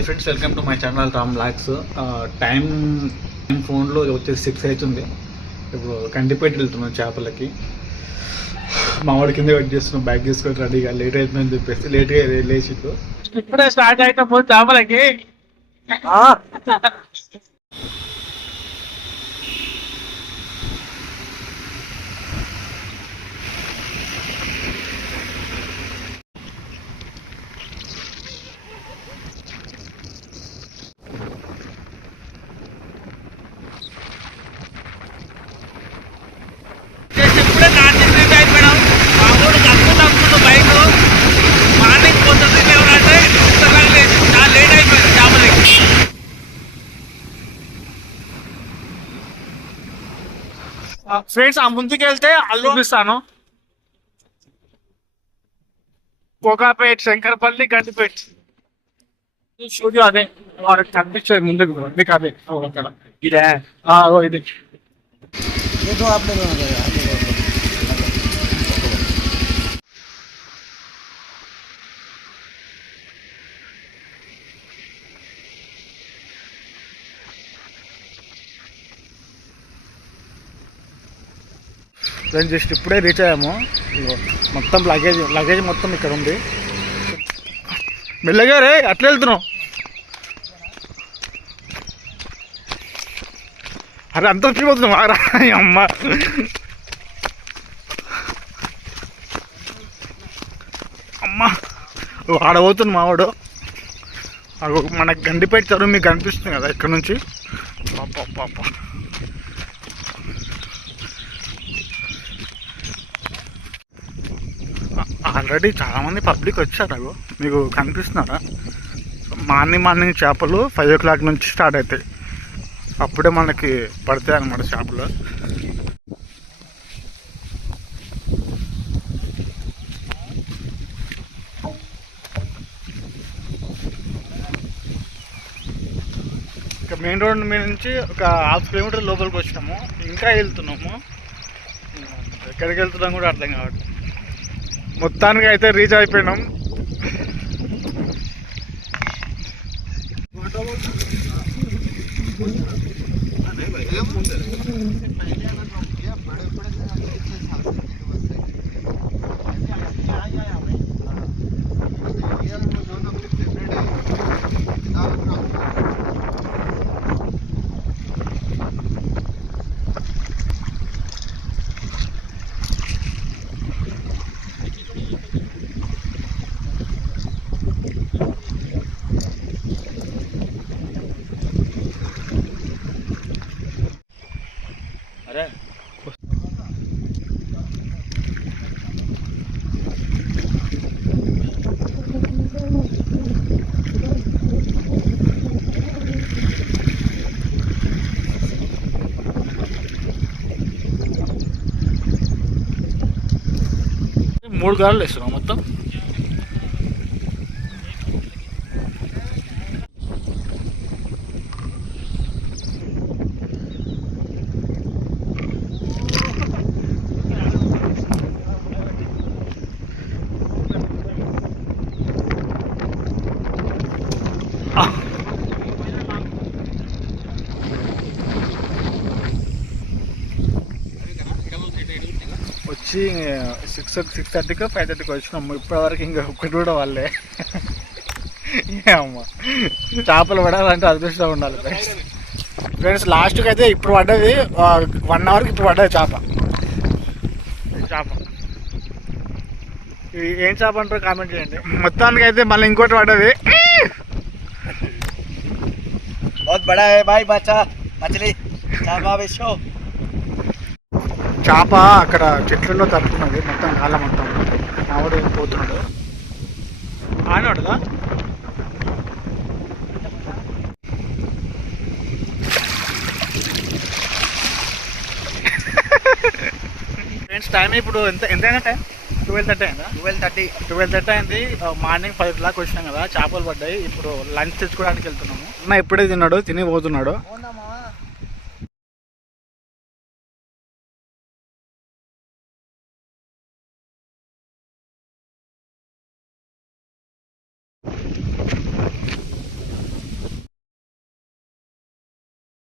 Hi friends, welcome to my channel Ram blogs. Time ఫోన్లో వచ్చేసి 6 అవుతుంది. ఇప్పుడు కందిపేట వెళ్తున్నాం చేపలకి. మా వాడి కింద వెయిట్ చేస్తున్నాం, బ్యాగ్ తీసుకొని రెడీగా. లేట్ అవుతుందని చెప్పేసి లేట్గా లేచిండు. ఇప్పుడే స్టార్ట్ అయితే చేపలకి ఇప్పుడే నార్త్ రీచ్ అయిపోయినాం. మా ఊరు కలుపుకుంటూ బైక్ మార్నింగ్ పోతుంది లేవంటే చాలా లేట్ అయిపోయింది చేపలకి. ఫ్రెండ్స్, ఆ ముందుకు వెళ్తే అల్లు చూపిస్తాను. కోకాపేట్, శంకరపల్లి, గండిపేట్ స్టూడియో అదే కనిపించేది ముందుకు. మీకు అదే అక్కడ ఇదే ఇది. జస్ట్ ఇప్పుడే రీచ్ అయ్యాము. మొత్తం లగేజ్ మొత్తం ఇక్కడ ఉంది. మెల్లగా రే, అట్లా వెళ్తున్నాం. అరే అంత వచ్చిపోతున్నాం ఆరా అమ్మ. అమ్మ ఆడబోతుంది మావాడు. మనకు గండిపేట చెరువు మీకు కనిపిస్తుంది కదా ఇక్కడ నుంచి. పాప ఆల్రెడీ చాలామంది పబ్లిక్ వచ్చారు. మీకు కనిపిస్తున్నారా? మార్నింగ్ చేపలు 5 o'clock నుంచి స్టార్ట్ అవుతాయి. అప్పుడే మనకి పడతాయి అన్నమాట చేపలు. ఇక మెయిన్ రోడ్ మీద నుంచి ఒక 1/2 kilometer లోపలికి వచ్చినాము. ఇంకా వెళ్తున్నాము. ఎక్కడికి వెళ్తున్నాం కూడా అర్థం కావట్లేదు. మొత్తానికి అయితే రీచ్ అయిపోయినాం. అరే మూడు గాళ్ళు వేస్తున్నాం మొత్తం. వచ్చి 6:30కి 5:30కి వచ్చినాము. ఇప్పటివరకు ఇంకా ఒక్కటి కూడా వాళ్ళే. అమ్మ చేపలు పడాలంటే అదృష్టం ఉండాలి ఫ్రెండ్స్. లాస్ట్కి అయితే ఇప్పుడు పడ్డది 1 hourకి ఇప్పుడు పడ్డది చేప. ఇది ఏం చేప అంటారో కామెంట్ చేయండి. మొత్తానికి అయితే మళ్ళీ ఇంకోటి పడ్డది. చేప అక్కడ చెట్లలో తప్పుతున్నది మొత్తం కాళ్ళ మొత్తం. మావాడు పోతున్నాడు. ఆనాడుదా ఫ్రెండ్స్, టైం ఇప్పుడు ఎంతైనా టైం 12:30 అయిందా? 12:30 అయింది. మార్నింగ్ 5 o'clock వచ్చినాం కదా. చేపలు పడ్డాయి. ఇప్పుడు లంచ్ తెచ్చుకోవడానికి వెళ్తున్నాము. అన్న ఇప్పుడే తిన్నాడు, తిని పోతున్నాడు.